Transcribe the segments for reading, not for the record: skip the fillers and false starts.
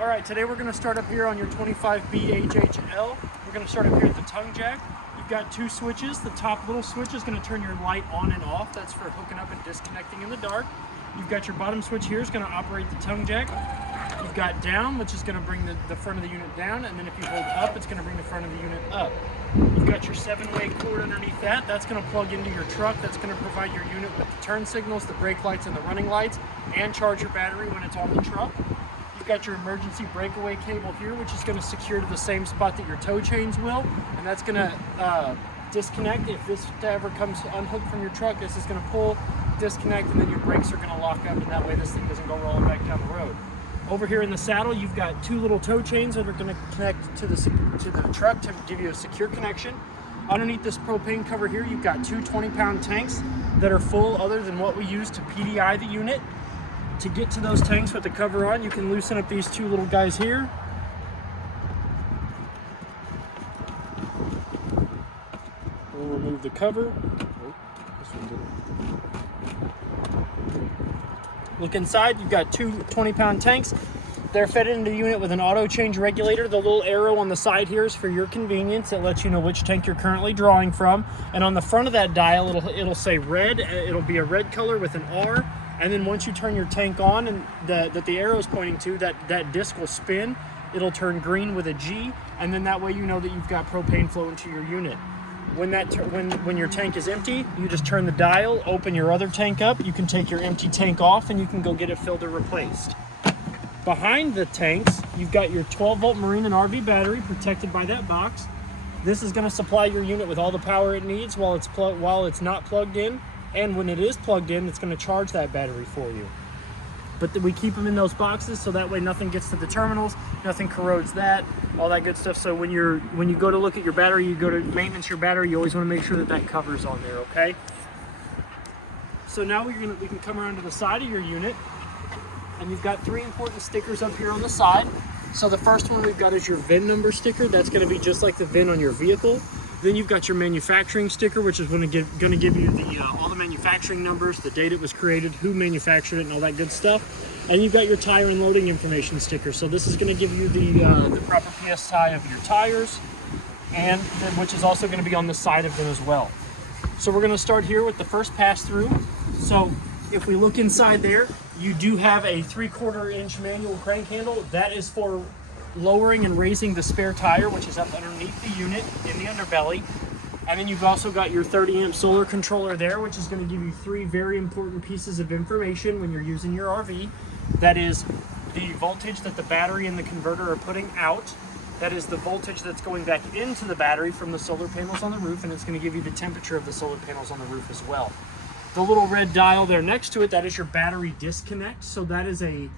All right, today we're gonna start up here on your 25B HHL. We're gonna start up here at the tongue jack. You've got two switches. The top little switch is gonna turn your light on and off. That's for hooking up and disconnecting in the dark. You've got your bottom switch here is gonna operate the tongue jack. You've got down, which is gonna bring the front of the unit down, and then if you hold up, it's gonna bring the front of the unit up. You've got your 7-way cord underneath that. That's gonna plug into your truck. That's gonna provide your unit with the turn signals, the brake lights, and the running lights, and charge your battery when it's on the truck. You've got your emergency breakaway cable here, which is gonna secure to the same spot that your tow chains will, and that's gonna disconnect. If this ever comes unhooked from your truck, this is gonna pull, disconnect, and then your brakes are gonna lock up, and that way this thing doesn't go rolling back down the road. Over here in the saddle, you've got two little tow chains that are going to connect to the truck to give you a secure connection. Underneath this propane cover here, you've got two 20-pound tanks that are full other than what we use to PDI the unit. To get to those tanks with the cover on, you can loosen up these two little guys here. We'll remove the cover. Oh, this one didn't. Look inside, you've got two 20-pound tanks. They're fed into the unit with an auto change regulator. The little arrow on the side here is for your convenience. It lets you know which tank you're currently drawing from. And on the front of that dial, it'll say red. It'll be a red color with an R. And then once you turn your tank on and that the arrow is pointing to, that disc will spin. It'll turn green with a G. And then that way you know that you've got propane flow into your unit. When your tank is empty, you just turn the dial, open your other tank up. You can take your empty tank off and you can go get it filled or replaced. Behind the tanks, you've got your 12-volt marine and RV battery protected by that box. This is going to supply your unit with all the power it needs while it's not plugged in. And when it is plugged in, it's going to charge that battery for you. But we keep them in those boxes so that way nothing gets to the terminals, nothing corrodes that, all that good stuff. So when you go to look at your battery, you go to maintenance your battery, you always want to make sure that cover's on there, okay? So now we can come around to the side of your unit, and you've got three important stickers up here on the side. So the first one we've got is your VIN number sticker. That's going to be just like the VIN on your vehicle. Then you've got your manufacturing sticker, which is going to give you all the manufacturing numbers, the date it was created, who manufactured it, and all that good stuff. And you've got your tire and loading information sticker. So this is going to give you the proper PSI of your tires, and which is also going to be on the side of them as well. So we're going to start here with the first pass-through. So if we look inside there, you do have a 3/4 inch manual crank handle. That is for lowering and raising the spare tire, which is up underneath the unit in the underbelly. And then you've also got your 30 amp solar controller there, which is going to give you three very important pieces of information when you're using your RV. That is the voltage that the battery and the converter are putting out. That is the voltage that's going back into the battery from the solar panels on the roof, and it's going to give you the temperature of the solar panels on the roof as well. The little red dial there next to it, that is your battery disconnect. So that is a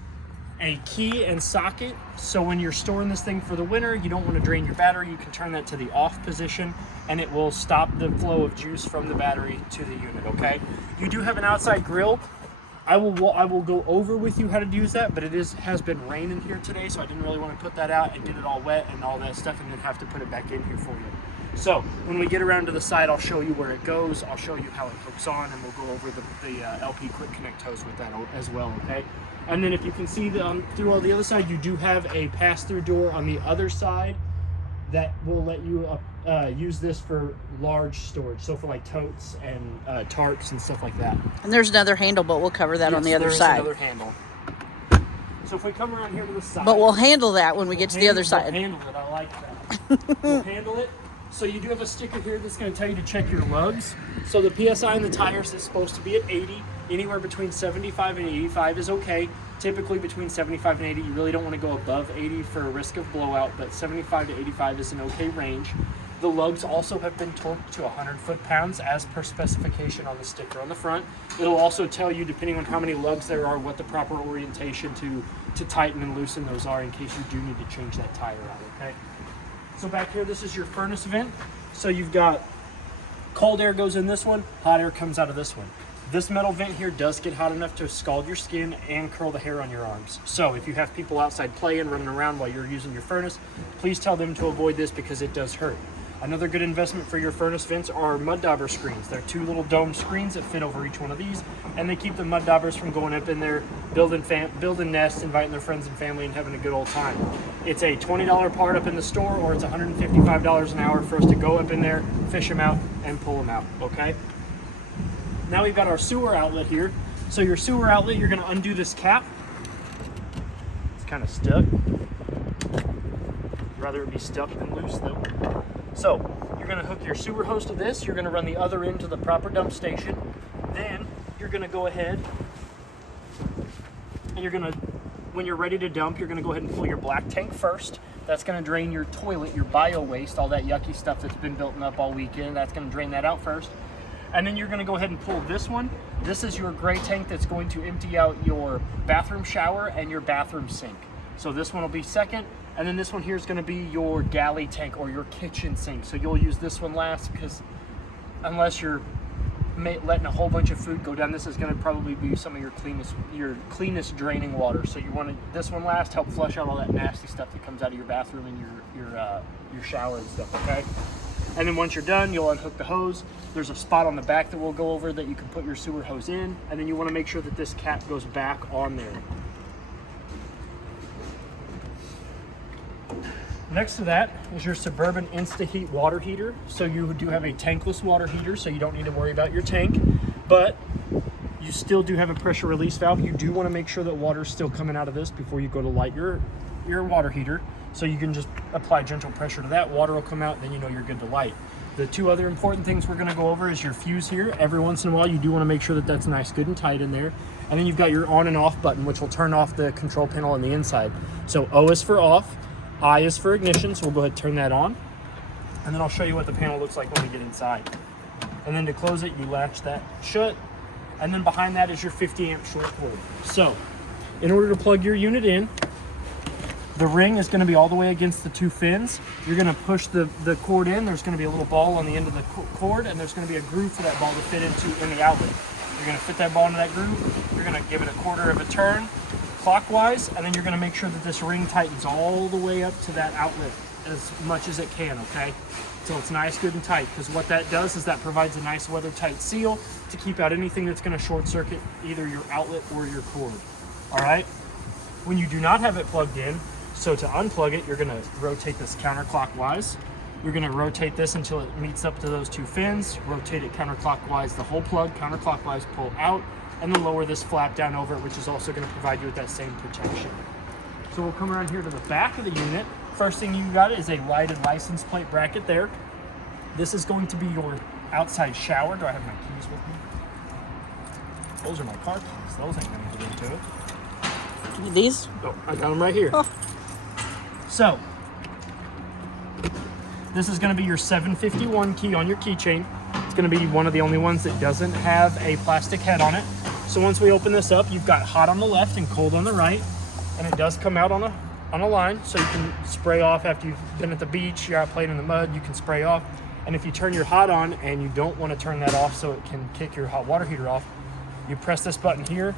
key and socket. So when you're storing this thing for the winter, you don't want to drain your battery, you can turn that to the off position and it will stop the flow of juice from the battery to the unit, okay? You do have an outside grill. I will go over with you how to use that, but it has been raining here today, so I didn't really want to put that out and get it all wet and all that stuff and then have to put it back in here for you. So when we get around to the side, I'll show you where it goes, I'll show you how it hooks on, and we'll go over the LP quick connect hose with that as well, okay? And then if you can see through all the other side, you do have a pass-through door on the other side that will let you use this for large storage. So for like totes and tarps and stuff like that. And there's another handle, but we'll cover that on the other side. Another handle. So if we come around here to the side. But we'll handle that when we get to the other side. We'll handle it, I like that. We'll handle it. So you do have a sticker here that's going to tell you to check your lugs. So the PSI in the tires is supposed to be at 80. Anywhere between 75 and 85 is okay. Typically between 75 and 80, you really don't want to go above 80 for a risk of blowout, but 75 to 85 is an okay range. The lugs also have been torqued to 100 foot-pounds as per specification on the sticker on the front. It'll also tell you, depending on how many lugs there are, what the proper orientation to tighten and loosen those are in case you do need to change that tire out, okay? So back here, this is your furnace vent. So you've got cold air goes in this one, hot air comes out of this one. This metal vent here does get hot enough to scald your skin and curl the hair on your arms. So if you have people outside playing, running around while you're using your furnace, please tell them to avoid this because it does hurt. Another good investment for your furnace vents are mud dauber screens. They're 2 little dome screens that fit over each one of these, and they keep the mud daubers from going up in there, building nests, inviting their friends and family, and having a good old time. It's a $20 part up in the store, or it's $155 an hour for us to go up in there, fish them out, and pull them out, okay? Now we've got our sewer outlet here. So your sewer outlet, you're gonna undo this cap. It's kind of stuck. Rather it be stuck than loose though. So you're gonna hook your sewer hose to this. You're gonna run the other end to the proper dump station. Then you're gonna go ahead and when you're ready to dump, you're gonna go ahead and pull your black tank first. That's gonna drain your toilet, your bio waste, all that yucky stuff that's been built up all weekend. That's gonna drain that out first. And then you're gonna go ahead and pull this one. This is your gray tank that's going to empty out your bathroom shower and your bathroom sink. So this one will be second. And then this one here is going to be your galley tank or your kitchen sink. So you'll use this one last, because unless you're letting a whole bunch of food go down, this is going to probably be some of your cleanest draining water. So you want this one last, help flush out all that nasty stuff that comes out of your bathroom and your shower and stuff. Okay. And then once you're done, you'll unhook the hose. There's a spot on the back that we'll go over that you can put your sewer hose in, and then you want to make sure that this cap goes back on there. Next to that is your Suburban InstaHeat water heater. So you do have a tankless water heater, so you don't need to worry about your tank, but you still do have a pressure release valve. You do want to make sure that water's still coming out of this before you go to light your water heater. So you can just apply gentle pressure to that, water will come out, then you know you're good to light. The 2 other important things we're gonna go over is your fuse here. Every once in a while, you do wanna make sure that that's nice, good and tight in there. And then you've got your on and off button, which will turn off the control panel on the inside. So O is for off, I is for ignition, so we'll go ahead and turn that on. And then I'll show you what the panel looks like when we get inside. And then to close it, you latch that shut. And then behind that is your 50 amp short cord. So in order to plug your unit in, the ring is going to be all the way against the 2 fins. You're going to push the cord in. There's going to be a little ball on the end of the cord, and there's going to be a groove for that ball to fit into in the outlet. You're going to fit that ball into that groove. You're going to give it a 1/4 of a turn clockwise, and then you're going to make sure that this ring tightens all the way up to that outlet as much as it can, okay? So it's nice, good, and tight, because what that does is that provides a nice weather-tight seal to keep out anything that's going to short circuit either your outlet or your cord, all right? When you do not have it plugged in, so to unplug it, you're going to rotate this counterclockwise. You're going to rotate this until it meets up to those 2 fins, rotate it counterclockwise, the whole plug, counterclockwise, pull out, and then lower this flap down over it, which is also going to provide you with that same protection. So we'll come around here to the back of the unit. First thing you got is a lighted license plate bracket there. This is going to be your outside shower. Do I have my keys with me? Those are my car keys. Those ain't going to get into it. These? Oh, I got them right here. Oh. So, this is going to be your 751 key on your keychain. It's going to be one of the only ones that doesn't have a plastic head on it. So once we open this up, you've got hot on the left and cold on the right, and it does come out on a line, so you can spray off after you've been at the beach, you're out playing in the mud, you can spray off. And if you turn your hot on and you don't want to turn that off so it can kick your hot water heater off, you press this button here,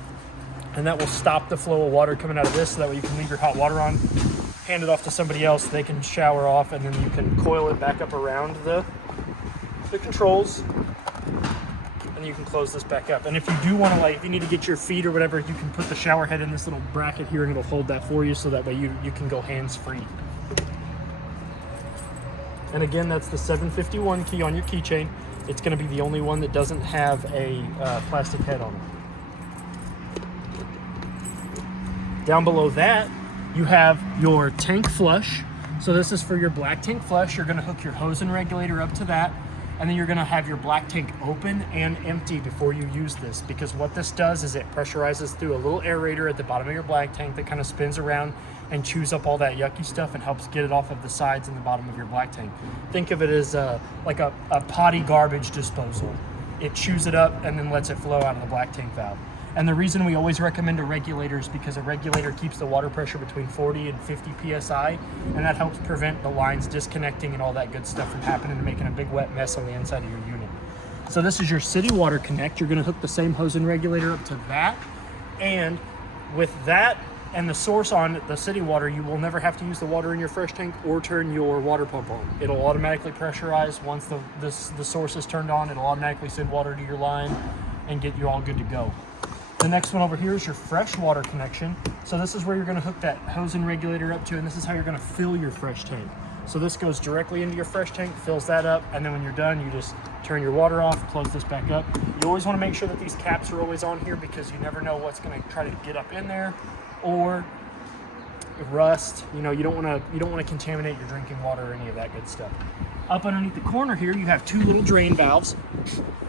and that will stop the flow of water coming out of this, so that way you can leave your hot water on, hand it off to somebody else, they can shower off, and then you can coil it back up around the controls, and you can close this back up. And if you do want to, like, if you need to get your feet or whatever, you can put the shower head in this little bracket here, and it'll hold that for you, so that way you can go hands-free. And again, that's the 751 key on your keychain. It's going to be the only one that doesn't have a plastic head on it. Down below that, you have your tank flush. So this is for your black tank flush. You're going to hook your hose and regulator up to that, and then you're going to have your black tank open and empty before you use this, because what this does is it pressurizes through a little aerator at the bottom of your black tank that kind of spins around and chews up all that yucky stuff and helps get it off of the sides and the bottom of your black tank. Think of it as like a potty garbage disposal. It chews it up and then lets it flow out of the black tank valve. And the reason we always recommend a regulator is because a regulator keeps the water pressure between 40 and 50 psi, and that helps prevent the lines disconnecting and all that good stuff from happening and making a big wet mess on the inside of your unit. So this is your city water connect. You're going to hook the same hose and regulator up to that, and with that And the source on the city water, you will never have to use the water in your fresh tank or turn your water pump on. It'll automatically pressurize once the source is turned on. It'll automatically send water to your line and get you all good to go. The next one over here is your fresh water connection. So this is where you're going to hook that hose and regulator up to, and this is how you're going to fill your fresh tank. So this goes directly into your fresh tank, fills that up, and then when you're done, you just turn your water off, close this back up. You always want to make sure that these caps are always on here because you never know what's going to try to get up in there, or rust. You know, you don't want to contaminate your drinking water or any of that good stuff. Up underneath the corner here, you have two little drain valves.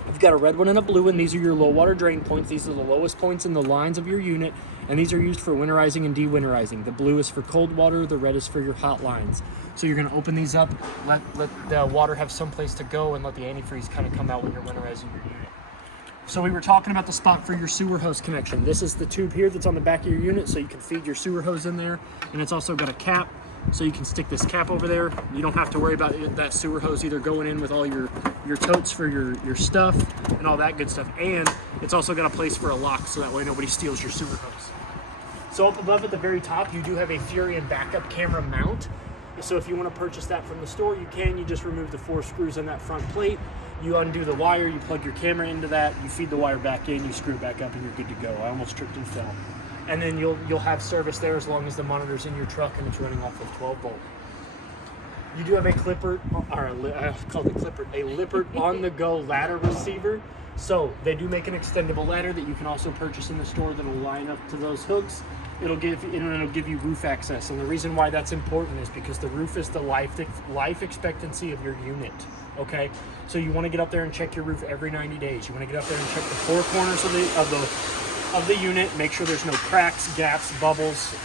You've got a red one and a blue one. These are your low water drain points. These are the lowest points in the lines of your unit, and these are used for winterizing and dewinterizing. The blue is for cold water, the red is for your hot lines. So you're going to open these up, let the water have some place to go, and let the antifreeze kind of come out when you're winterizing your unit. So we were talking about the spot for your sewer hose connection. This is the tube here that's on the back of your unit, so you can feed your sewer hose in there, and it's also got a cap, so you can stick this cap over there. You don't have to worry about that sewer hose either going in with all your totes for your stuff and all that good stuff, and it's also got a place for a lock, so that way nobody steals your sewer hose. So up above at the very top, you do have a Furion backup camera mount. So if you want to purchase that from the store, you can. You just remove the 4 screws on that front plate. You undo the wire, you plug your camera into that, you feed the wire back in, you screw it back up, and you're good to go. I almost tripped and fell. And then you'll have service there as long as the monitor's in your truck and it's running off of 12 volt. You do have a Clipper, a Lippert on-the-go ladder receiver. So they do make an extendable ladder that you can also purchase in the store that'll line up to those hooks. It'll give you roof access, and the reason why that's important is because the roof is the life expectancy of your unit. Okay, so you want to get up there and check your roof every 90 days. You want to get up there and check the 4 corners of the unit, make sure there's no cracks, gaps, bubbles,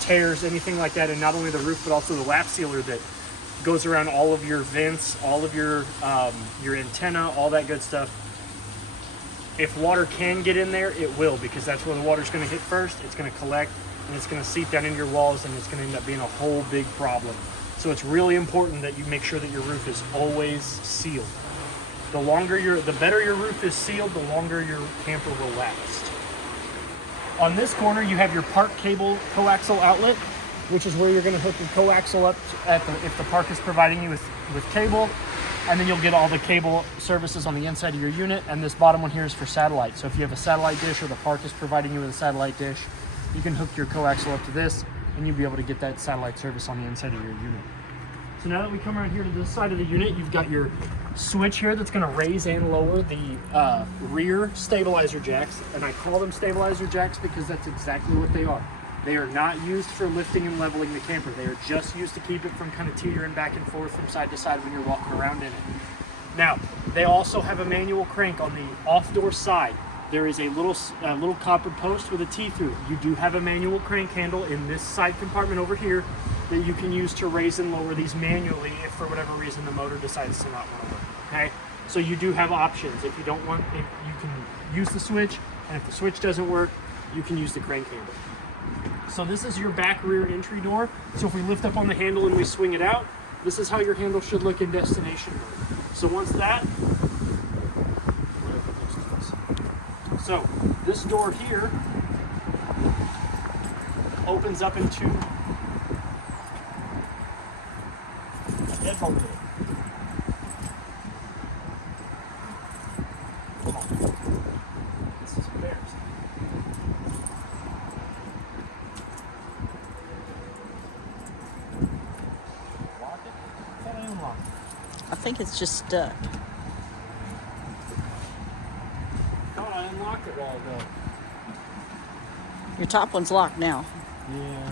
tears, anything like that, and not only the roof but also the lap sealer that goes around all of your vents, all of your antenna, all that good stuff. If water can get in there, it will, because that's where the water's going to hit first. It's going to collect, and it's going to seep down into your walls, and it's going to end up being a whole big problem. So it's really important that you make sure that your roof is always sealed. The better your roof is sealed, the longer your camper will last. On this corner, you have your park cable coaxial outlet, which is where you're going to hook your coaxial up if the park is providing you with cable. And then you'll get all the cable services on the inside of your unit, and this bottom one here is for satellite. So if you have a satellite dish or the park is providing you with a satellite dish, you can hook your coaxial up to this, and you'll be able to get that satellite service on the inside of your unit. So now that we come around here to this side of the unit, you've got your switch here that's going to raise and lower the rear stabilizer jacks, and I call them stabilizer jacks because that's exactly what they are. They are not used for lifting and leveling the camper. They are just used to keep it from kind of teetering back and forth from side to side when you're walking around in it. Now, they also have a manual crank on the off-door side. There is a little copper post with a T-through. You do have a manual crank handle in this side compartment over here that you can use to raise and lower these manually if for whatever reason the motor decides to not want to work, okay? So you do have options. If you don't want, you can use the switch, and if the switch doesn't work, you can use the crank handle. So this is your back rear entry door. So if we lift up on the handle and we swing it out, this is how your handle should look in destination mode. So once that, so this door here opens up into a deadbolt door. Come on. This is embarrassing. I think it's just stuck. Oh, I unlocked it a while ago. Your top one's locked now. Yeah.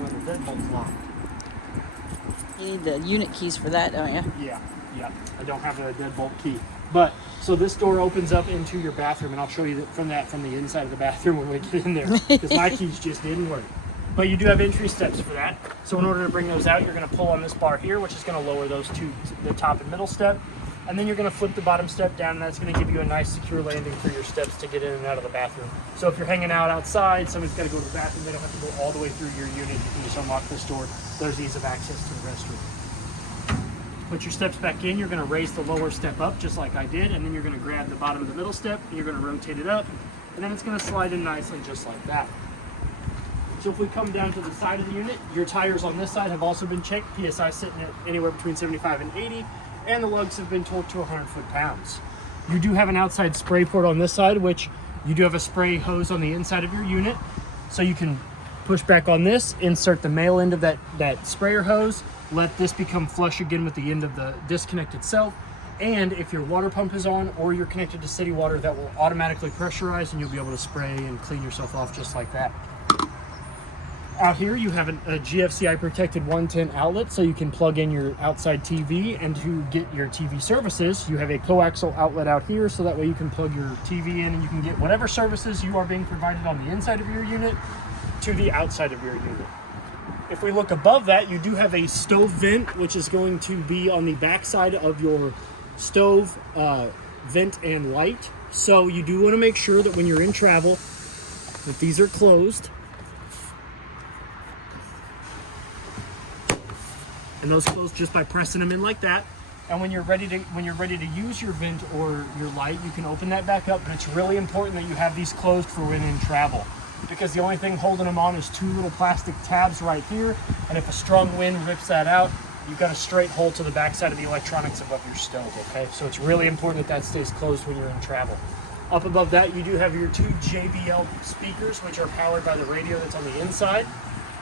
Oh, the deadbolt's locked. You need the unit keys for that, don't you? Yeah. I don't have a deadbolt key. But, so this door opens up into your bathroom, and I'll show you from the inside of the bathroom when we get in there, because my keys just didn't work. But you do have entry steps for that. So in order to bring those out, you're going to pull on this bar here, which is going to lower those two, the top and middle step. And then you're going to flip the bottom step down, and that's going to give you a nice secure landing for your steps to get in and out of the bathroom. So if you're hanging out outside, somebody's got to go to the bathroom, they don't have to go all the way through your unit. You can just unlock this door. There's ease of access to the restroom. Put your steps back in. You're going to raise the lower step up just like I did, and then you're going to grab the bottom of the middle step and you're going to rotate it up, and then it's going to slide in nicely just like that. So if we come down to the side of the unit, your tires on this side have also been checked. PSI sitting at anywhere between 75 and 80, and the lugs have been torqued to 100 foot-pounds. You do have an outside spray port on this side, which you do have a spray hose on the inside of your unit, so you can push back on this, insert the male end of that sprayer hose, let this become flush again with the end of the disconnect itself, and if your water pump is on or you're connected to city water, that will automatically pressurize and you'll be able to spray and clean yourself off just like that. Out here you have a GFCI protected 110 outlet, so you can plug in your outside TV, and to get your TV services you have a coaxial outlet out here, so that way you can plug your TV in and you can get whatever services you are being provided on the inside of your unit to the outside of your unit. If we look above that, you do have a stove vent, which is going to be on the back side of your stove vent and light. So you do want to make sure that when you're in travel that these are closed. And those close just by pressing them in like that. And when you're ready to use your vent or your light, you can open that back up, but it's really important that you have these closed for when in travel, because the only thing holding them on is two little plastic tabs right here, and if a strong wind rips that out, you've got a straight hole to the backside of the electronics above your stove, okay? So it's really important that that stays closed when you're in travel. Up above that, you do have your two JBL speakers, which are powered by the radio that's on the inside.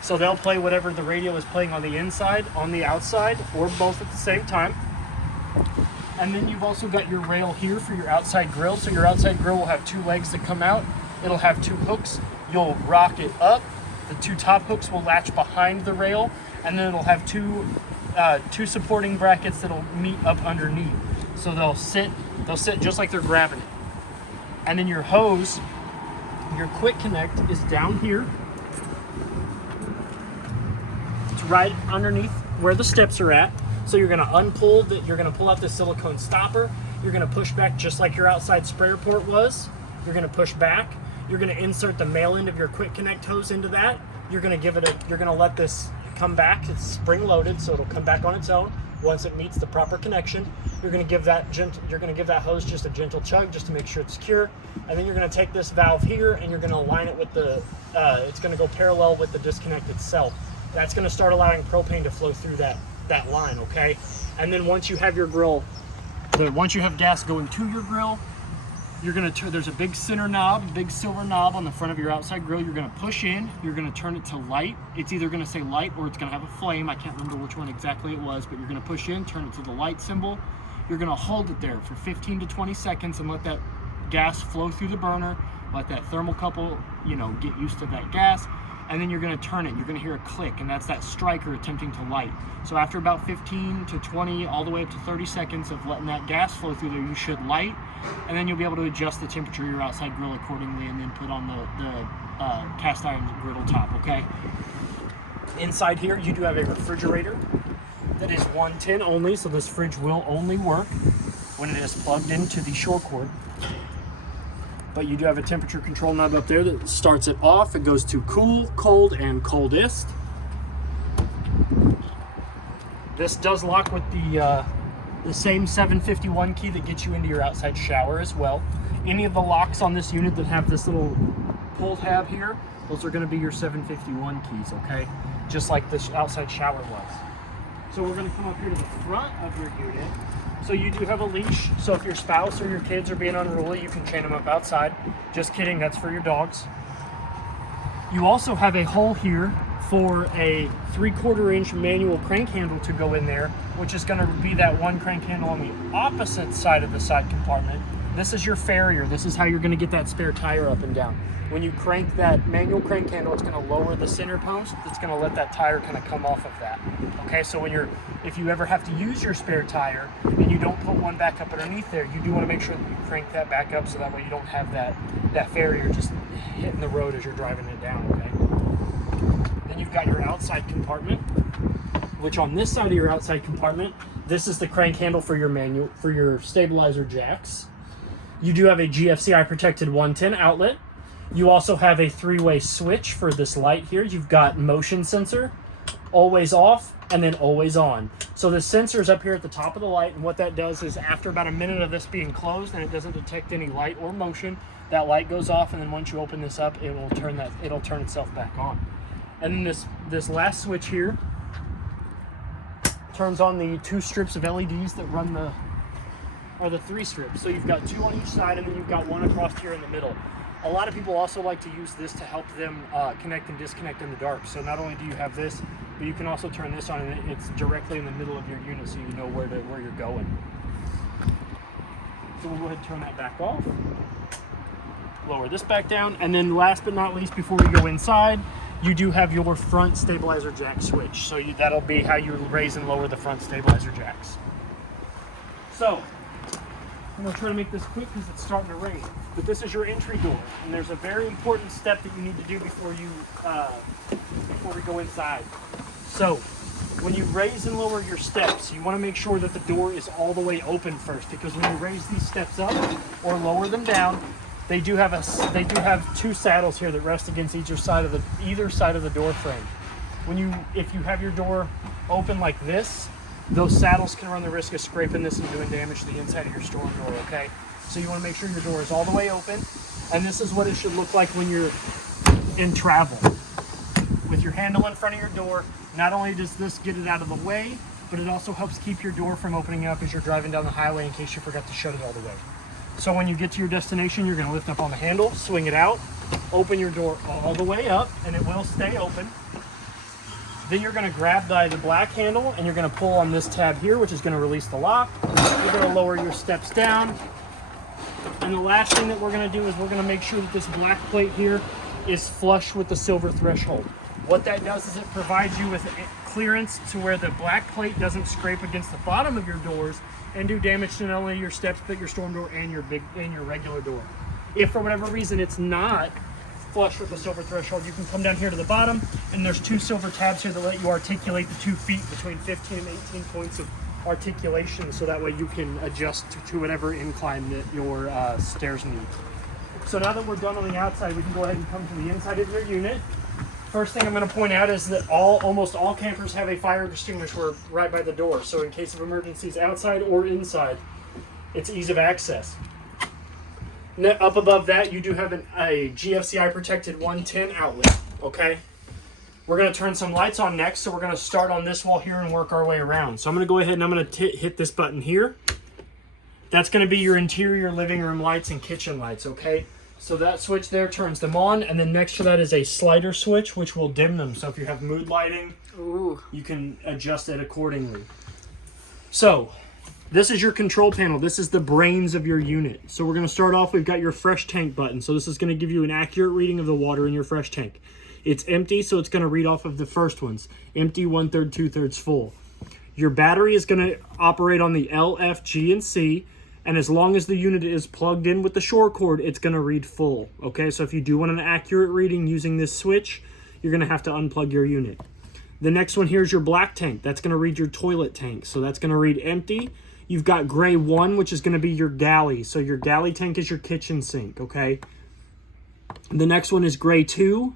So they'll play whatever the radio is playing on the inside, on the outside, or both at the same time. And then you've also got your rail here for your outside grill. So your outside grill will have two legs that come out. It'll have two hooks. You'll rock it up. The two top hooks will latch behind the rail, and then it'll have two supporting brackets that'll meet up underneath. So they'll sit just like they're grabbing it. And then your hose, your quick connect is down here. Right underneath where the steps are at. So you're going to you're going to pull out the silicone stopper. You're going to push back just like your outside sprayer port was. You're going to push back. You're going to insert the male end of your quick connect hose into that. You're going to let this come back. It's spring loaded, so it'll come back on its own once it meets the proper connection. You're going to give that hose just a gentle chug just to make sure it's secure. And then you're going to take this valve here and you're going to align it with it's going to go parallel with the disconnect itself. That's going to start allowing propane to flow through that line, okay? And then once you have your grill, once you have gas going to your grill, you're going to there's a big center knob, big silver knob on the front of your outside grill. You're going to push in. You're going to turn it to light. It's either going to say light or it's going to have a flame. I can't remember which one exactly it was, but you're going to push in, turn it to the light symbol. You're going to hold it there for 15 to 20 seconds and let that gas flow through the burner. Let that thermocouple, get used to that gas. And then you're going to turn it. You're going to hear a click, and that's that striker attempting to light. So after about 15 to 20, all the way up to 30 seconds of letting that gas flow through there, you should light, and then you'll be able to adjust the temperature of your outside grill accordingly, and then put on the cast iron griddle top, okay? Inside here, you do have a refrigerator that is 110 only, so this fridge will only work when it is plugged into the shore cord. But you do have a temperature control knob up there that starts it off. It goes to cool, cold, and coldest. This does lock with the same 751 key that gets you into your outside shower as well. Any of the locks on this unit that have this little pull tab here, those are going to be your 751 keys, okay? Just like this outside shower was. So we're going to come up here to the front of your unit. So you do have a leash, so if your spouse or your kids are being unruly, you can chain them up outside. Just kidding, that's for your dogs. You also have a hole here for a 3/4 inch manual crank handle to go in there, which is going to be that one crank handle on the opposite side of the side compartment. This is your farrier. This is how you're going to get that spare tire up and down. When you crank that manual crank handle, it's going to lower the center post. It's going to let that tire kind of come off of that. Okay, so if you ever have to use your spare tire and you don't put one back up underneath there, you do want to make sure that you crank that back up so that way you don't have that farrier just hitting the road as you're driving it down, okay? Then you've got your outside compartment, which on this side of your outside compartment, this is the crank handle for your stabilizer jacks. You do have a GFCI protected 110 outlet. You also have a 3-way switch for this light here. You've got motion sensor, always off, and then always on. So the sensor's up here at the top of the light, and what that does is after about a minute of this being closed and it doesn't detect any light or motion, that light goes off, and then once you open this up, it'll turn itself back on. And then this last switch here turns on the 2 strips of LEDs that run the 3 strips. So you've got 2 on each side, and then you've got 1 across here in the middle. A lot of people also like to use this to help them connect and disconnect in the dark. So not only do you have this, but you can also turn this on, and it's directly in the middle of your unit, so you know where you're going. So we'll go ahead and turn that back off. Lower this back down, and then last but not least, before we go inside, you do have your front stabilizer jack switch. So that'll be how you raise and lower the front stabilizer jacks. So I'm going to try to make this quick because it's starting to rain. But this is your entry door, and there's a very important step that you need to do before we go inside. So when you raise and lower your steps, you want to make sure that the door is all the way open first, because when you raise these steps up or lower them down, they do have 2 saddles here that rest against either side of the door frame. If you have your door open like this, those saddles can run the risk of scraping this and doing damage to the inside of your storm door, okay? So you want to make sure your door is all the way open, and this is what it should look like when you're in travel. With your handle in front of your door, not only does this get it out of the way, but it also helps keep your door from opening up as you're driving down the highway in case you forgot to shut it all the way. So when you get to your destination, you're going to lift up on the handle, swing it out, open your door all the way up, and it will stay open. Then you're going to grab the black handle, and you're going to pull on this tab here, which is going to release the lock. You're going to lower your steps down. And the last thing that we're going to do is we're going to make sure that this black plate here is flush with the silver threshold. What that does is it provides you with clearance to where the black plate doesn't scrape against the bottom of your doors and do damage to not only your steps, but your storm door and your regular door. If for whatever reason it's not flush with the silver threshold, you can come down here to the bottom, and there's 2 silver tabs here that let you articulate the 2 feet between 15 and 18 points of articulation, so that way you can adjust to whatever incline that your stairs need. So now that we're done on the outside, we can go ahead and come to the inside of your unit. First thing I'm going to point out is that almost all campers have a fire extinguisher right by the door, so in case of emergencies outside or inside, it's ease of access. Up above that, you do have a GFCI protected 110 outlet, okay? We're going to turn some lights on next, so we're going to start on this wall here and work our way around. So I'm going to go ahead and I'm going to hit this button here. That's going to be your interior living room lights and kitchen lights, okay? So that switch there turns them on, and then next to that is a slider switch, which will dim them. So if you have mood lighting, you can adjust it accordingly. So this is your control panel. This is the brains of your unit. So we're going to start off, we've got your fresh tank button. So this is going to give you an accurate reading of the water in your fresh tank. It's empty, so it's going to read off of the first ones. Empty, 1/3, 2/3 full. Your battery is going to operate on the L, F, G, and C. And as long as the unit is plugged in with the shore cord, it's going to read full. Okay, so if you do want an accurate reading using this switch, you're going to have to unplug your unit. The next one here is your black tank. That's going to read your toilet tank. So that's going to read empty. You've got gray 1, which is going to be your galley. So your galley tank is your kitchen sink, okay? The next one is gray 2.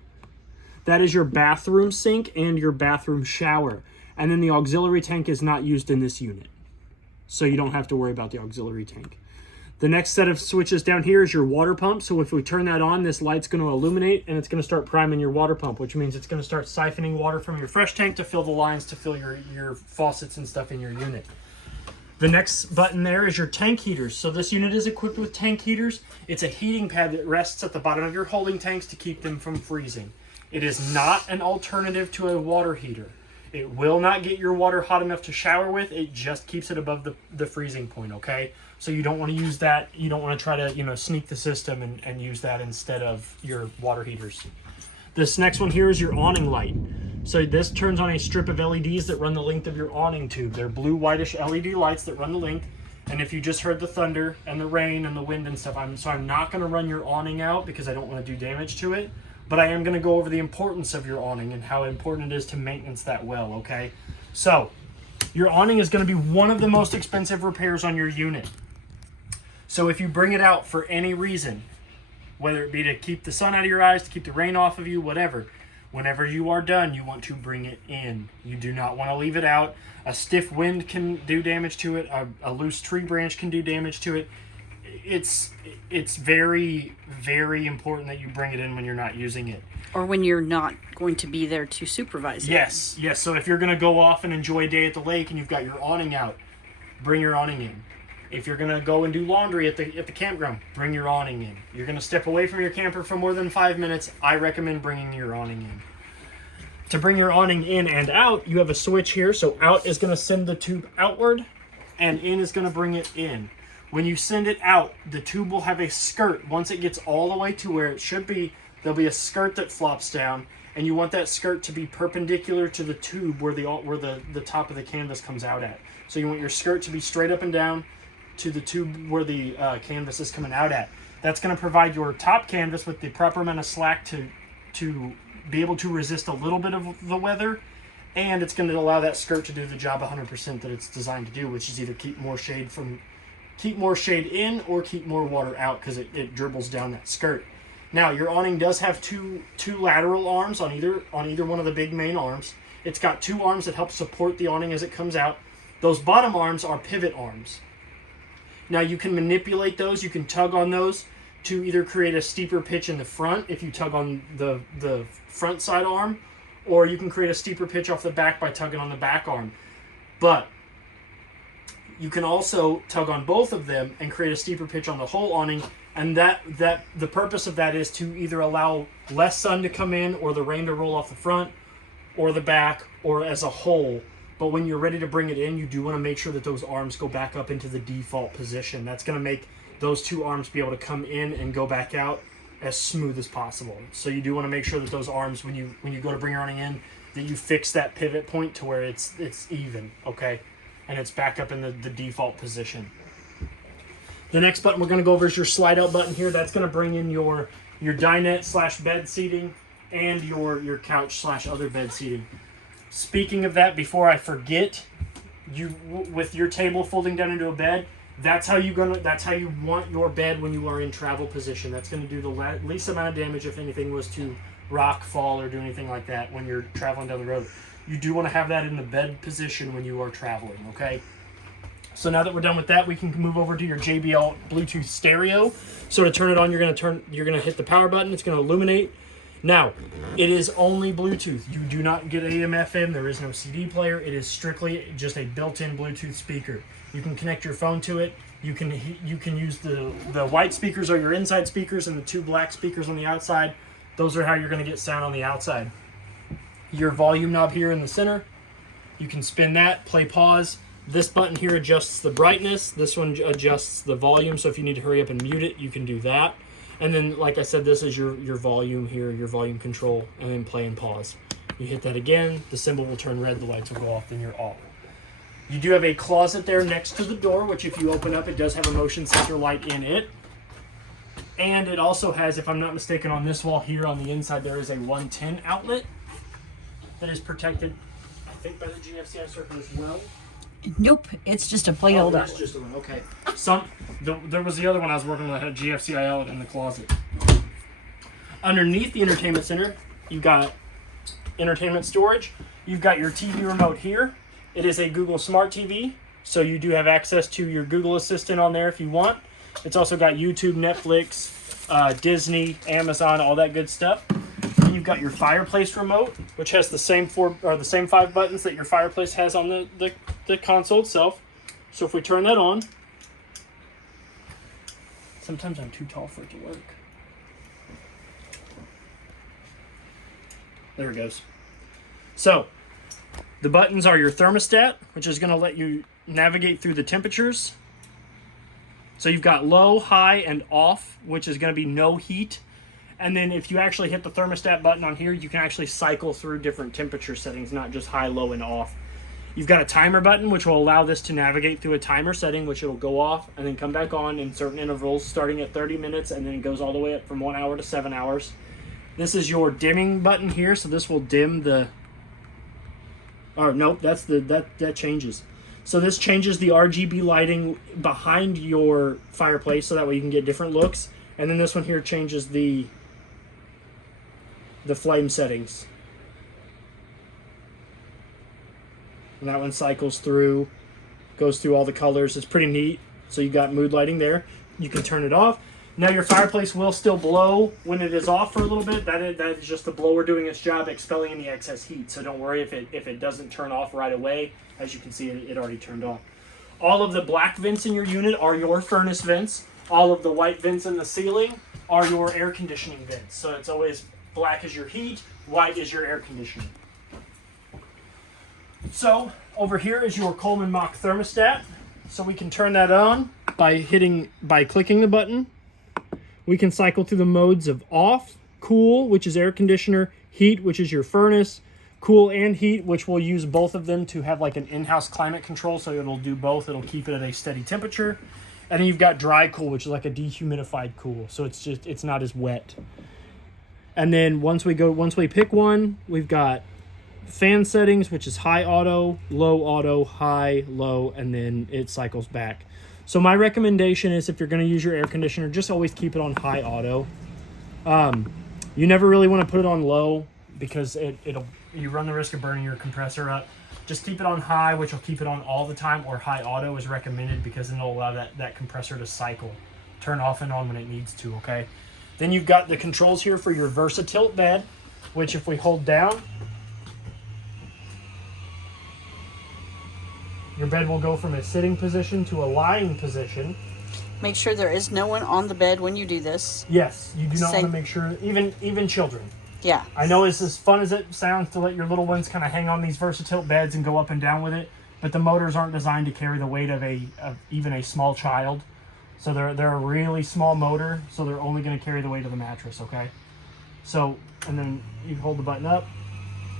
That is your bathroom sink and your bathroom shower. And then the auxiliary tank is not used in this unit, so you don't have to worry about the auxiliary tank. The next set of switches down here is your water pump. So if we turn that on, this light's going to illuminate, and it's going to start priming your water pump, which means it's going to start siphoning water from your fresh tank to fill the lines to fill your faucets and stuff in your unit. The next button there is your tank heaters. So this unit is equipped with tank heaters. It's a heating pad that rests at the bottom of your holding tanks to keep them from freezing. It is not an alternative to a water heater. It will not get your water hot enough to shower with. It just keeps it above the freezing point, okay? So you don't want to use that. You don't want to try to, sneak the system and use that instead of your water heaters. This next one here is your awning light. So this turns on a strip of LEDs that run the length of your awning tube. They're blue whitish LED lights that run the length. And if you just heard the thunder and the rain and the wind and stuff, I'm not going to run your awning out because I don't want to do damage to it. But I am going to go over the importance of your awning and how important it is to maintenance that well, okay? So your awning is going to be one of the most expensive repairs on your unit. So if you bring it out for any reason, whether it be to keep the sun out of your eyes, to keep the rain off of you, whatever, Whenever you are done, you want to bring it in. You do not want to leave it out. A stiff wind can do damage to it. A loose tree branch can do damage to it. It's very, very important that you bring it in when you're not using it. Or when you're not going to be there to supervise it. Yes. So if you're going to go off and enjoy a day at the lake and you've got your awning out, bring your awning in. If you're going to go and do laundry at the campground, bring your awning in. You're going to step away from your camper for more than 5 minutes, I recommend bringing your awning in. To bring your awning in and out, you have a switch here. So out is going to send the tube outward, and in is going to bring it in. When you send it out, the tube will have a skirt. Once it gets all the way to where it should be, there'll be a skirt that flops down, and you want that skirt to be perpendicular to the tube where the top of the canvas comes out at. So you want your skirt to be straight up and down to the tube where the canvas is coming out at. That's going to provide your top canvas with the proper amount of slack to be able to resist a little bit of the weather, and it's going to allow that skirt to do the job 100% that it's designed to do, which is either keep more shade in or keep more water out, because it dribbles down that skirt. Now, your awning does have two lateral arms on either one of the big main arms. It's got 2 arms that help support the awning as it comes out. Those bottom arms are pivot arms. Now, you can manipulate those. You can tug on those to either create a steeper pitch in the front if you tug on the front side arm, or you can create a steeper pitch off the back by tugging on the back arm. But you can also tug on both of them and create a steeper pitch on the whole awning, and that the purpose of that is to either allow less sun to come in, or the rain to roll off the front or the back, or as a whole. But when you're ready to bring it in, you do want to make sure that those arms go back up into the default position. That's going to make those 2 arms be able to come in and go back out as smooth as possible. So you do want to make sure that those arms, when you go to bring your awning in, that you fix that pivot point to where it's even, okay? And it's back up in the default position. The next button we're going to go over is your slide out button here. That's going to bring in your dinette / bed seating and your couch / other bed seating. Speaking of that, before I forget, with your table folding down into a bed, that's how you want your bed when you are in travel position. That's going to do the least amount of damage if anything was to rock, fall, or do anything like that when you're traveling down the road. You do want to have that in the bed position when you are traveling, okay? So now that we're done with that, we can move over to your JBL Bluetooth stereo. So to turn it on, you're going to hit the power button. It's going to illuminate. Now, it is only Bluetooth. You do not get AM, FM. There is no CD player. It is strictly just a built-in Bluetooth speaker. You can connect your phone to it. You can use the white speakers are your inside speakers, and the 2 black speakers on the outside. Those are how you're going to get sound on the outside. Your volume knob here in the center. You can spin that, play, pause. This button here adjusts the brightness. This one adjusts the volume. So if you need to hurry up and mute it, you can do that. And then, like I said, this is your volume here, your volume control, and then play and pause. You hit that again, the symbol will turn red, the lights will go off, then you're off. You do have a closet there next to the door, which if you open up, it does have a motion sensor light in it. And it also has, if I'm not mistaken, on this wall here on the inside, there is a 110 outlet that is protected, I think, by the GFCI circuit as well. Nope, it's just a plate holder. That's just a one. Okay. There was the other one I was working with that had GFCI outlet in the closet. Underneath the entertainment center, you've got entertainment storage. You've got your TV remote here. It is a Google Smart TV, so you do have access to your Google Assistant on there if you want. It's also got YouTube, Netflix, Disney, Amazon, all that good stuff. Then you've got your fireplace remote, which has the same 5 buttons that your fireplace has on the console itself. So if we turn that on, sometimes I'm too tall for it to work. There it goes. So the buttons are your thermostat, which is going to let you navigate through the temperatures. So you've got low, high, and off, which is going to be no heat. And then if you actually hit the thermostat button on here, you can actually cycle through different temperature settings, not just high, low, and off. You've got a timer button, which will allow this to navigate through a timer setting, which it'll go off and then come back on in certain intervals, starting at 30 minutes, and then it goes all the way up from 1 hour to 7 hours. This is your dimming button here, so this will dim the... Oh, nope, that changes. So this changes the RGB lighting behind your fireplace, so that way you can get different looks. And then this one here changes the flame settings. And that one cycles through, goes through all the colors. It's pretty neat. So you got mood lighting there. You can turn it off. Now your fireplace will still blow when it is off for a little bit. That is just the blower doing its job, expelling any excess heat. So don't worry if it doesn't turn off right away. As you can see, it already turned off. All of the black vents in your unit are your furnace vents. All of the white vents in the ceiling are your air conditioning vents. So it's always black is your heat, white is your air conditioning. So over here is your Coleman Mach thermostat. So we can turn that on by clicking the button. We can cycle through the modes of off, cool, which is air conditioner, heat, which is your furnace, cool and heat, which we'll use both of them to have like an in-house climate control, so it'll do both. It'll keep it at a steady temperature. And then you've got dry cool, which is like a dehumidified cool, so it's not as wet. And then once we pick one, we've got fan settings, which is high auto, low, high, low, and then it cycles back. So my recommendation is if you're going to use your air conditioner, just always keep it on high auto. You never really want to put it on low because you run the risk of burning your compressor up. Just keep it on high, which will keep it on all the time, or high auto is recommended because then it'll allow that compressor to cycle, turn off and on when it needs to, okay? Then you've got the controls here for your VersaTilt bed, which if we hold down, your bed will go from a sitting position to a lying position. Make sure there is no one on the bed when you do this. Yes, you do not want to make sure, even children. Yeah. I know it's as fun as it sounds to let your little ones kind of hang on these VersaTilt beds and go up and down with it, but the motors aren't designed to carry the weight of even a small child. So they're a really small motor, so they're only going to carry the weight of the mattress, okay? So, and then you hold the button up,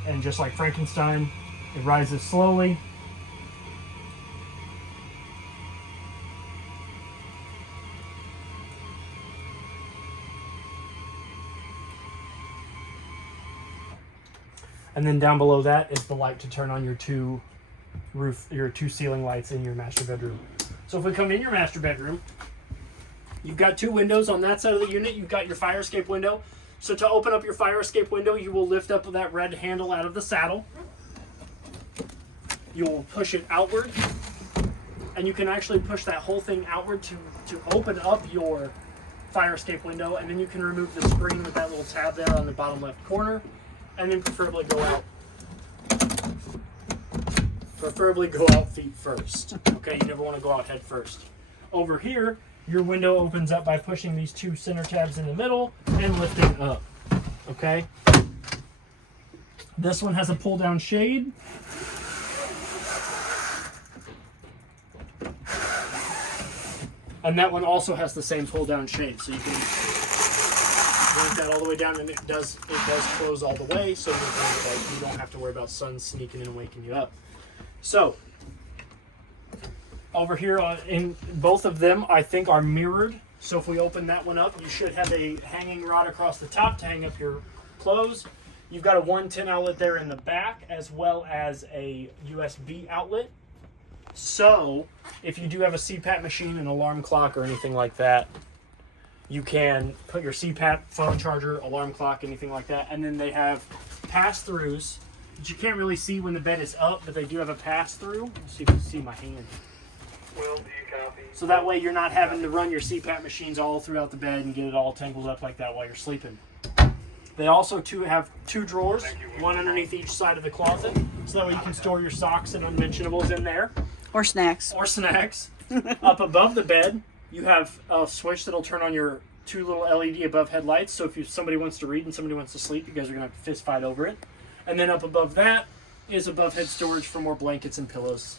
and just like Frankenstein, it rises slowly. And then down below that is the light to turn on your two ceiling lights in your master bedroom. So if we come in your master bedroom, you've got two windows on that side of the unit. You've got your fire escape window. So to open up your fire escape window, you will lift up that red handle out of the saddle. You'll push it outward, and you can actually push that whole thing outward to open up your fire escape window, and then you can remove the screen with that little tab there on the bottom left corner. And then preferably go out. Feet first. Okay, you never want to go out head first. Over here, your window opens up by pushing these two center tabs in the middle and lifting up. Okay. This one has a pull down shade. And that one also has the same pull down shade, so you can bring that all the way down, and it does close all the way, so you don't have to worry about sun sneaking in and waking you up. So over here in both of them, I think are mirrored. So if we open that one up, you should have a hanging rod across the top to hang up your clothes. You've got a 110 outlet there in the back, as well as a USB outlet. So if you do have a CPAP machine, an alarm clock, or anything like that, you can put your CPAP, phone charger, alarm clock, anything like that. And then they have pass-throughs, which you can't really see when the bed is up, but they do have a pass-through. Let's see if you can see my hand. Will, do you copy? So that way you're not having to run your CPAP machines all throughout the bed and get it all tangled up like that while you're sleeping. They also have two drawers, one underneath each side of the closet, so that way you can store your socks and unmentionables in there. Or snacks. Up above the bed, you have a switch that'll turn on your two little LED above headlights. So if somebody wants to read and somebody wants to sleep, you guys are going to have to fist fight over it. And then up above that is above head storage for more blankets and pillows.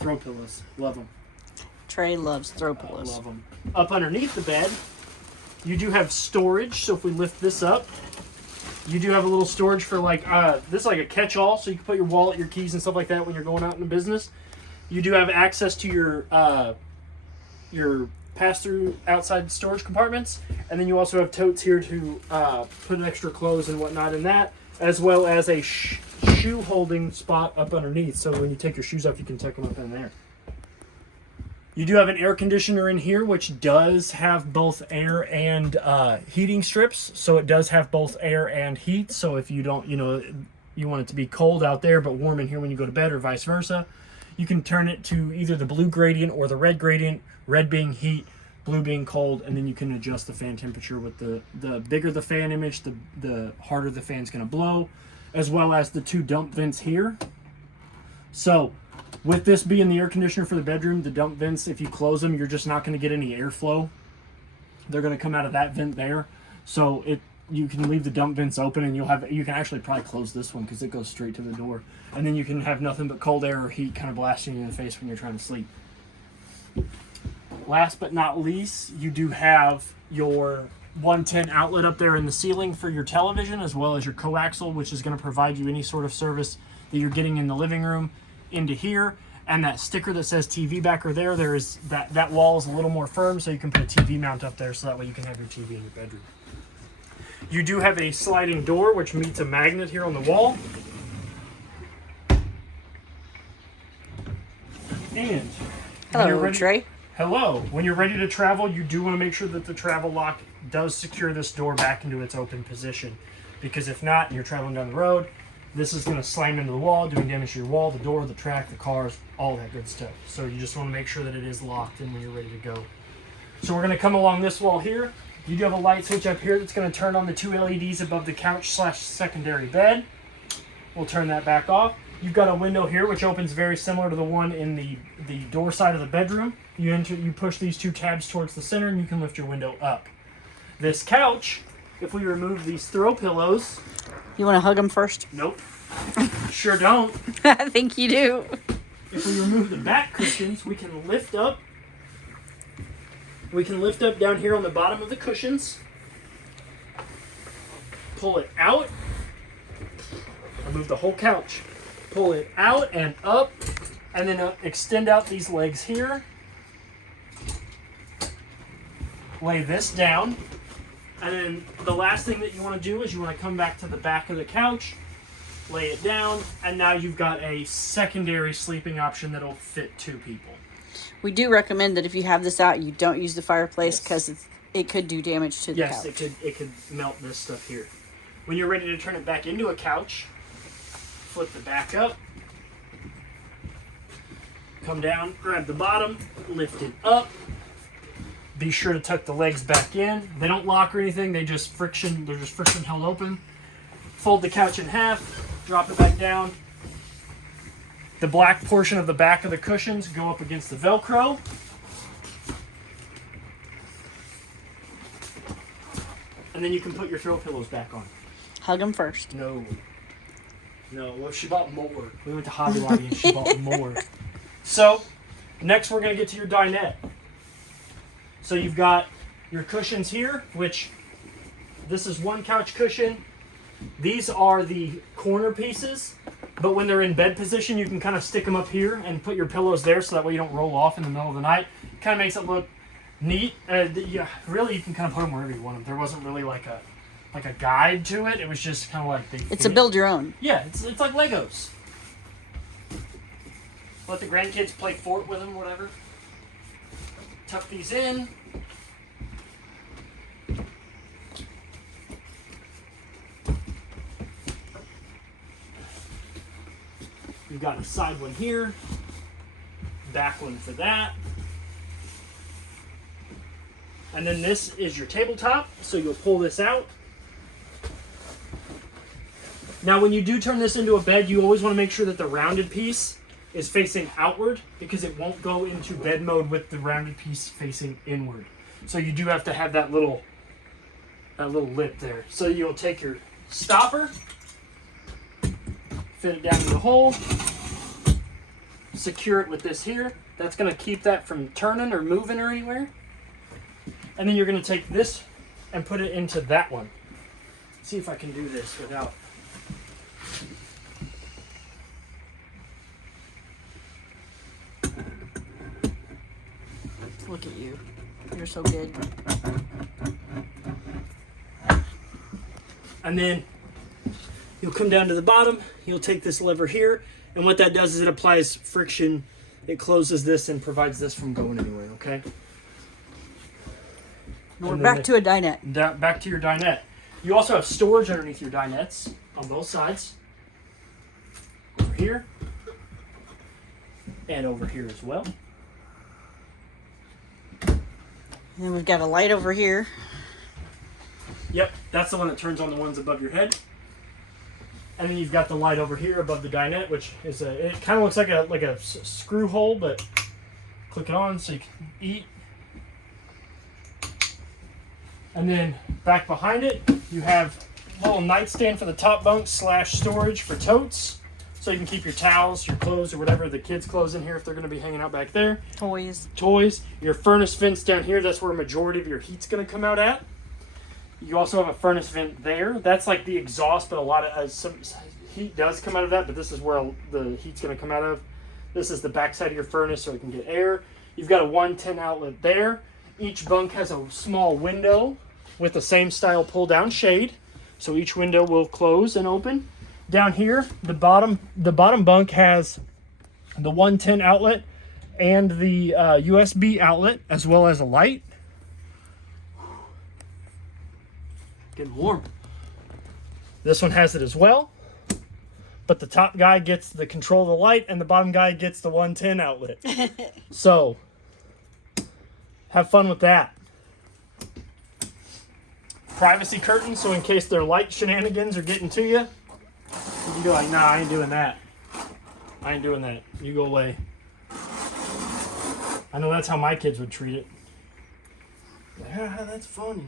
Throw pillows. Love them. Trey loves throw pillows. Love them. Up underneath the bed, you do have storage. So if we lift this up, you do have a little storage for this is like a catch-all. So you can put your wallet, your keys, and stuff like that when you're going out in the business. You do have access to your pass-through outside storage compartments, and then you also have totes here to put extra clothes and whatnot in that, as well as a shoe holding spot up underneath, so when you take your shoes off, you can tuck them up in there. You do have an air conditioner in here, which does have both air and heating strips, so it does have both air and heat. So if you don't, you want it to be cold out there but warm in here when you go to bed, or vice versa. You can turn it to either the blue gradient or the red gradient, red being heat, blue being cold, and then you can adjust the fan temperature with the bigger the fan image, the harder the fan's going to blow, as well as the 2 dump vents here. So with this being the air conditioner for the bedroom, the dump vents, if you close them, you're just not going to get any airflow. They're going to come out of that vent there. So you can leave the dump vents open, and you can actually probably close this one because it goes straight to the door. And then you can have nothing but cold air or heat kind of blasting you in the face when you're trying to sleep. Last but not least, you do have your 110 outlet up there in the ceiling for your television, as well as your coaxial, which is going to provide you any sort of service that you're getting in the living room into here. And that sticker that says TV backer there is that wall is a little more firm, so you can put a TV mount up there, so that way you can have your TV in your bedroom. You do have a sliding door which meets a magnet here on the wall. And Hello, Trey. Hello. When you're ready to travel, you do want to make sure that the travel lock does secure this door back into its open position, because if not, and you're traveling down the road, this is going to slam into the wall, doing damage to your wall, the door, the track, the cars, all that good stuff. So you just want to make sure that it is locked in when you're ready to go. So we're going to come along this wall here. You do have a light switch up here that's going to turn on the 2 LEDs above the couch/secondary bed. We'll turn that back off. You've got a window here which opens very similar to the one in the door side of the bedroom. You push these 2 tabs towards the center, and you can lift your window up. This couch, if we remove these throw pillows... You want to hug them first? Nope. Sure don't. I think you do. If we remove the back cushions, we can lift up. We can lift up down here on the bottom of the cushions. Pull it out. Remove the whole couch. Pull it out and up. And then extend out these legs here. Lay this down. And then the last thing that you want to do is you want to come back to the back of the couch, lay it down, and now you've got a secondary sleeping option that'll fit 2 people. We do recommend that if you have this out, you don't use the fireplace, because it could do damage to the couch. Yes, it could melt this stuff here. When you're ready to turn it back into a couch, flip the back up, come down, grab the bottom, lift it up. Be sure to tuck the legs back in. They don't lock or anything. They're just friction held open. Fold the couch in half. Drop it back down. The black portion of the back of the cushions go up against the Velcro. And then you can put your throw pillows back on. Hug them first. No. Well, she bought more. We went to Hobby Lobby and she bought more. So, next we're going to get to your dinette. So you've got your cushions here, which this is 1 couch cushion. These are the corner pieces, but when they're in bed position, you can kind of stick them up here and put your pillows there, so that way you don't roll off in the middle of the night. Kind of makes it look neat. Yeah, really, you can kind of put them wherever you want them. There wasn't really like a guide to it. It was just kind of like It's a build your own. Yeah, it's like Legos. Let the grandkids play fort with them, whatever. Tuck these in. You've got a side one here, back one for that. And then this is your tabletop, so you'll pull this out. Now when you do turn this into a bed, you always want to make sure that the rounded piece is facing outward, because it won't go into bed mode with the rounded piece facing inward. So you do have to have that little lip there. So you'll take your stopper, fit it down in the hole, secure it with this here. That's going to keep that from turning or moving or anywhere. And then you're going to take this and put it into that one. See if I can do this without... Look at you. You're so good. And then you'll come down to the bottom, you'll take this lever here, and what that does is it applies friction. It closes this and provides this from going anywhere, okay? We're back to a dinette. Back to your dinette. You also have storage underneath your dinettes on both sides. here and over here as well. And then we've got a light over here. Yep, that's the one that turns on the ones above your head. And then you've got the light over here above the dinette, which is it kind of looks like a screw hole, but click it on so you can eat. And then back behind it, you have a little nightstand for the top bunk / storage for totes. So you can keep your towels, your clothes, or whatever, the kids' clothes in here if they're going to be hanging out back there. Toys. Your furnace vents down here, that's where a majority of your heat's going to come out at. You also have a furnace vent there. That's like the exhaust, but a lot of some heat does come out of that, but this is where the heat's going to come out of. This is the backside of your furnace so it can get air. You've got a 110 outlet there. Each bunk has a small window with the same style pull-down shade. So each window will close and open. Down here, the bottom bunk has the 110 outlet and the USB outlet, as well as a light. Getting warm. This one has it as well, but the top guy gets the control of the light and the bottom guy gets the 110 outlet. So have fun with that. Privacy curtain, so in case their light shenanigans are getting to you, you go like, nah, I ain't doing that. I ain't doing that. You go away. I know that's how my kids would treat it. Yeah, that's funny.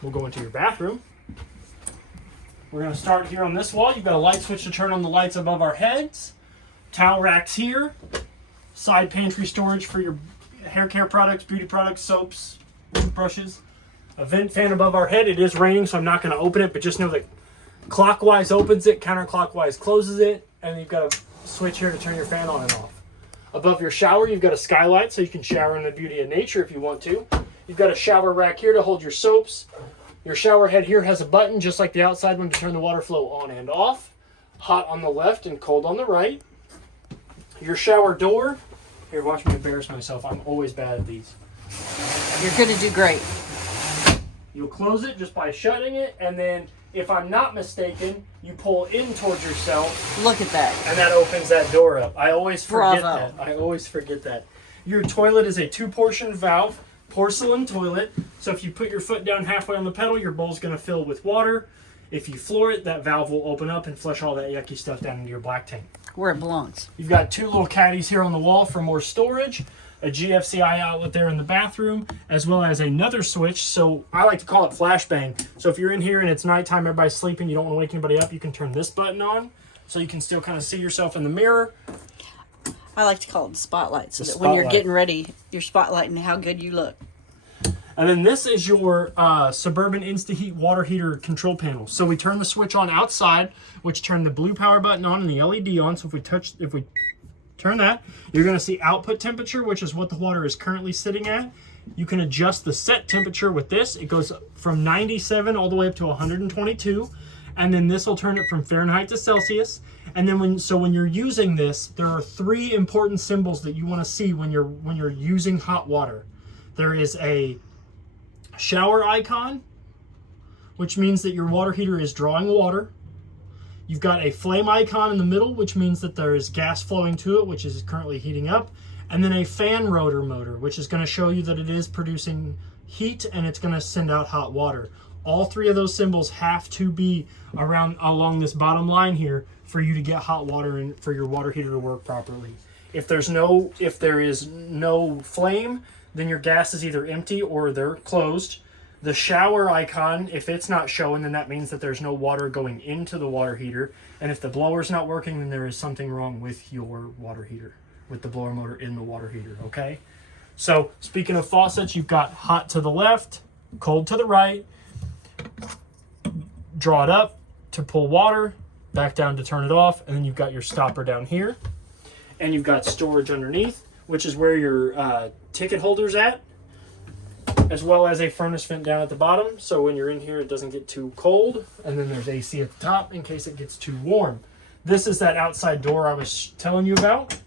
We'll go into your bathroom. We're going to start here on this wall. You've got a light switch to turn on the lights above our heads. Towel racks here. Side pantry storage for your hair care products, beauty products, soaps, toothbrushes. A vent fan above our head. It is raining, so I'm not going to open it, but just know that clockwise opens it, counterclockwise closes it, and you've got a switch here to turn your fan on and off. Above your shower, you've got a skylight, so you can shower in the beauty of nature if you want to. You've got a shower rack here to hold your soaps. Your shower head here has a button, just like the outside one, to turn the water flow on and off. Hot on the left and cold on the right. Your shower door. Here, watch me embarrass myself. I'm always bad at these. You're going to do great. You'll close it just by shutting it, and then, if I'm not mistaken, you pull in towards yourself. Look at that. And that opens that door up. I always forget Bravo. that. I always forget that. Your toilet is a 2-portion valve, porcelain toilet. So if you put your foot down halfway on the pedal, your bowl's going to fill with water. If you floor it, that valve will open up and flush all that yucky stuff down into your black tank. Where it belongs. You've got 2 little caddies here on the wall for more storage, a GFCI outlet there in the bathroom, as well as another switch. So I like to call it flashbang. So if you're in here and it's nighttime, everybody's sleeping, you don't want to wake anybody up, you can turn this button on so you can still kind of see yourself in the mirror. I like to call it the spotlight, so The that when you're spotlight. getting ready, you're spotlighting how good you look. And then this is your Suburban InstaHeat water heater control panel. So we turn the switch on outside, which turn the blue power button on and the LED on. So if we turn that, you're going to see output temperature, which is what the water is currently sitting at. You can adjust the set temperature with this. It goes from 97 all the way up to 122. And then this will turn it from Fahrenheit to Celsius. And then when you're using this, there are 3 important symbols that you want to see when you're using hot water. There is a shower icon, which means that your water heater is drawing water. You've got a flame icon in the middle, which means that there is gas flowing to it, which is currently heating up. And then a fan rotor motor, which is going to show you that it is producing heat and it's going to send out hot water. All 3 of those symbols have to be along this bottom line here for you to get hot water and for your water heater to work properly. If there is no flame, then your gas is either empty or they're closed. The shower icon, if it's not showing, then that means that there's no water going into the water heater. And if the blower's not working, then there is something wrong with your water heater, with the blower motor in the water heater, okay? So, speaking of faucets, you've got hot to the left, cold to the right. Draw it up to pull water, back down to turn it off, and then you've got your stopper down here. And you've got storage underneath, which is where your ticket holder's at, as well as a furnace vent down at the bottom, so when you're in here it doesn't get too cold. And then there's AC at the top in case it gets too warm. This is that outside door I was telling you about.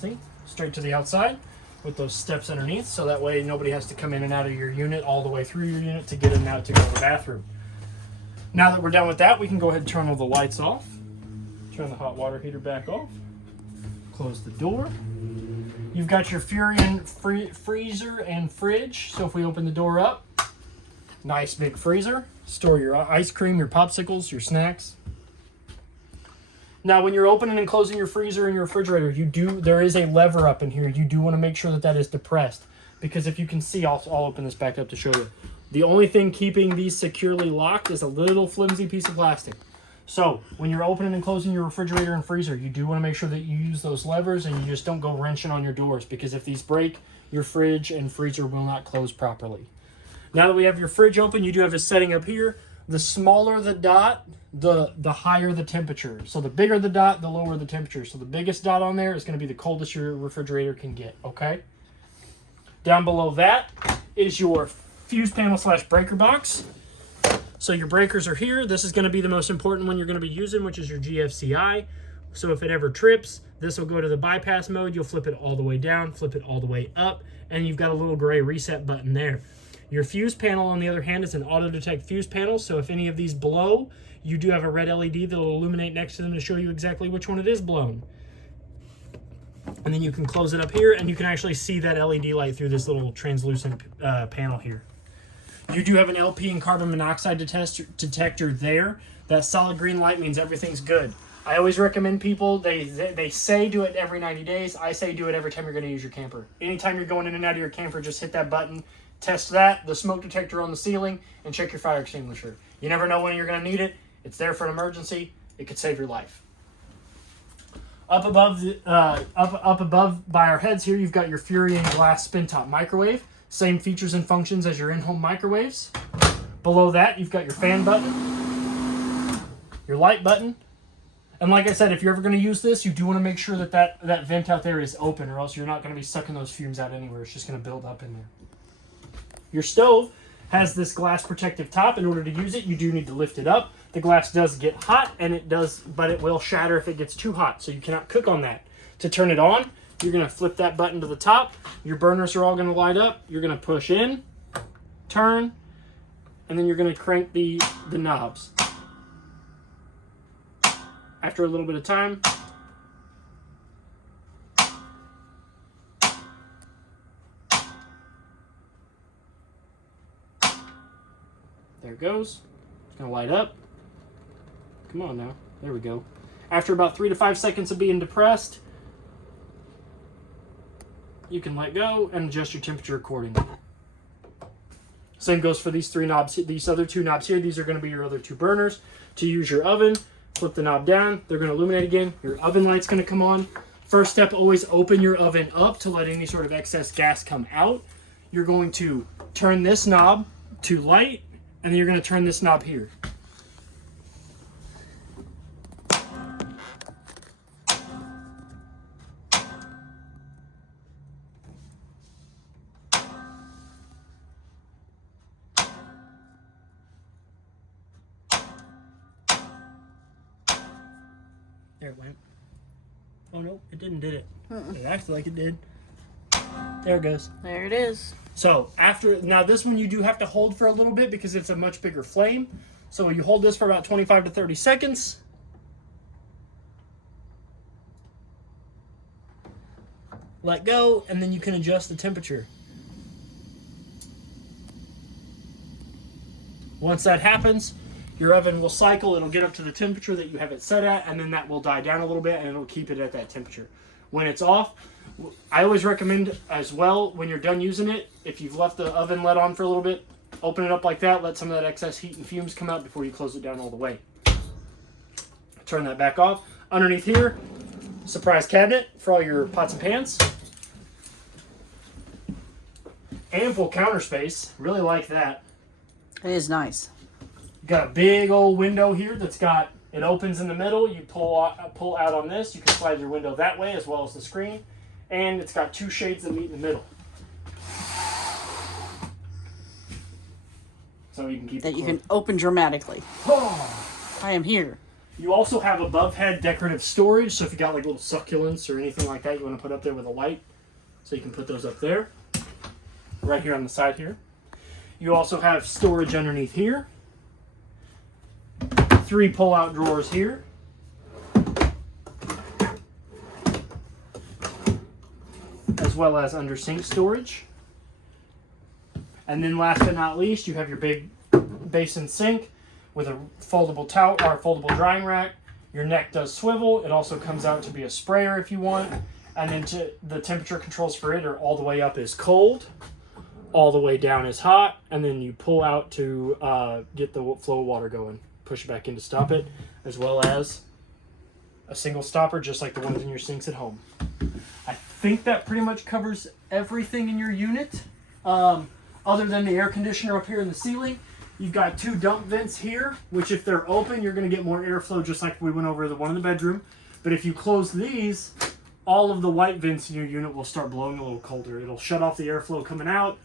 See? Straight to the outside. with those steps underneath, so that way nobody has to come in and out of your unit all the way through your unit to get in and out to go to the bathroom. Now that we're done with that, we can go ahead and turn all the lights off. Turn the hot water heater back off. Close the door. You've got your Furion freezer and fridge. So if we open the door up, nice big freezer. Store your ice cream, your popsicles, your snacks. Now when you're opening and closing your freezer and your refrigerator, there is a lever up in here. You do want to make sure that that is depressed. Because if you can see, I'll open this back up to show you. The only thing keeping these securely locked is a little flimsy piece of plastic. So when you're opening and closing your refrigerator and freezer, you do want to make sure that you use those levers and you just don't go wrenching on your doors, because if these break, your fridge and freezer will not close properly. Now that we have your fridge open, you do have a setting up here. The smaller the dot, the higher the temperature. So the bigger the dot, the lower the temperature. So the biggest dot on there is going to be the coldest your refrigerator can get, okay? Down below that is your fuse panel / breaker box. So your breakers are here. This is going to be the most important one you're going to be using, which is your GFCI. So if it ever trips, this will go to the bypass mode. You'll flip it all the way down, flip it all the way up, and you've got a little gray reset button there. Your fuse panel, on the other hand, is an auto-detect fuse panel. So if any of these blow, you do have a red LED that will illuminate next to them to show you exactly which one it is blown. And then you can close it up here, and you can actually see that LED light through this little translucent panel here. You do have an LP and carbon monoxide detector there. That solid green light means everything's good. I always recommend people, they say do it every 90 days. I say do it every time you're going to use your camper. Anytime you're going in and out of your camper, just hit that button, test that, the smoke detector on the ceiling, and check your fire extinguisher. You never know when you're going to need it. It's there for an emergency. It could save your life. Up above by our heads here, you've got your Furion glass spin top microwave. Same features and functions as your in-home microwaves. Below that, you've got your fan button, your light button. And like I said, if you're ever going to use this, you do want to make sure that that vent out there is open, or else you're not going to be sucking those fumes out anywhere. It's just going to build up in there. Your stove has this glass protective top. In order to use it, you do need to lift it up. The glass does get hot, but it will shatter if it gets too hot, so you cannot cook on that. To turn it on, you're going to flip that button to the top. Your burners are all going to light up. You're going to push in, turn, and then you're going to crank the knobs. After a little bit of time, there it goes. It's going to light up. Come on now. There we go. After about 3 to 5 seconds of being depressed, you can let go and adjust your temperature accordingly. Same goes for these 3 knobs. These other 2 knobs here, these are going to be your other 2 burners. To use your oven, flip the knob down. They're going to illuminate again. Your oven light's going to come on. First step, always open your oven up to let any sort of excess gas come out. You're going to turn this knob to light, and then you're going to turn this knob here. There it went. Oh no, it didn't, did it? It acted like it did. There it goes. There it is. So now this one you do have to hold for a little bit because it's a much bigger flame. So you hold this for about 25 to 30 seconds. Let go, and then you can adjust the temperature. Once that happens, your oven will cycle. It'll get up to the temperature that you have it set at, and then that will die down a little bit, and it'll keep it at that temperature. When it's off, I always recommend as well, when you're done using it, if you've left the oven let on for a little bit, open it up like that, let some of that excess heat and fumes come out before you close it down all the way. Turn that back off. Underneath here, surprise cabinet for all your pots and pans. Ample counter space. Really like that. It is nice. Got a big old window here that's got, it opens in the middle. You pull out on this. You can slide your window that way as well as the screen. And it's got 2 shades that meet in the middle. So you can keep that it you closed. can open dramatically. Oh. I am here. You also have above head decorative storage. So if you got like little succulents or anything like that you want to put up there with a light, So you can put those up there, right here on the side here. You also have storage underneath here. 3 pull-out drawers here. As well as under sink storage. And then last but not least, you have your big basin sink with a foldable towel or foldable drying rack. Your neck does swivel. It also comes out to be a sprayer if you want. And then the temperature controls for it are all the way up is cold, all the way down is hot, and then you pull out to get the flow of water going. Push it back in to stop it, as well as a single stopper just like the ones in your sinks at home. I think that pretty much covers everything in your unit. Other than the air conditioner up here in the ceiling, you've got 2 dump vents here, which if they're open, you're going to get more airflow just like we went over the one in the bedroom. But if you close these, all of the white vents in your unit will start blowing a little colder. It'll shut off the airflow coming out,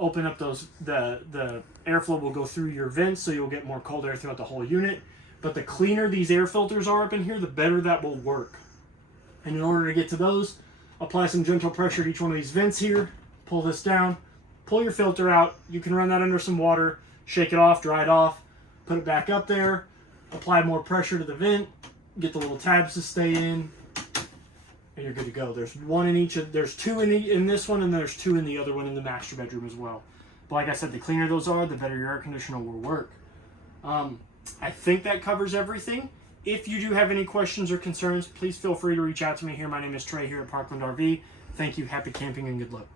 open up those, the airflow will go through your vents, so you'll get more cold air throughout the whole unit. But the cleaner these air filters are up in here, the better that will work. And in order to get to those, apply some gentle pressure to each one of these vents here, pull this down, pull your filter out. You can run that under some water, shake it off, dry it off, put it back up there, apply more pressure to the vent, get the little tabs to stay in, and you're good to go. There's 1 in each there's 2 in this one, and there's 2 in the other one in the master bedroom as well. But like I said, the cleaner those are, the better your air conditioner will work. I think that covers everything. If you do have any questions or concerns, please feel free to reach out to me here. My name is Trey here at Parkland RV. Thank you, happy camping, and good luck.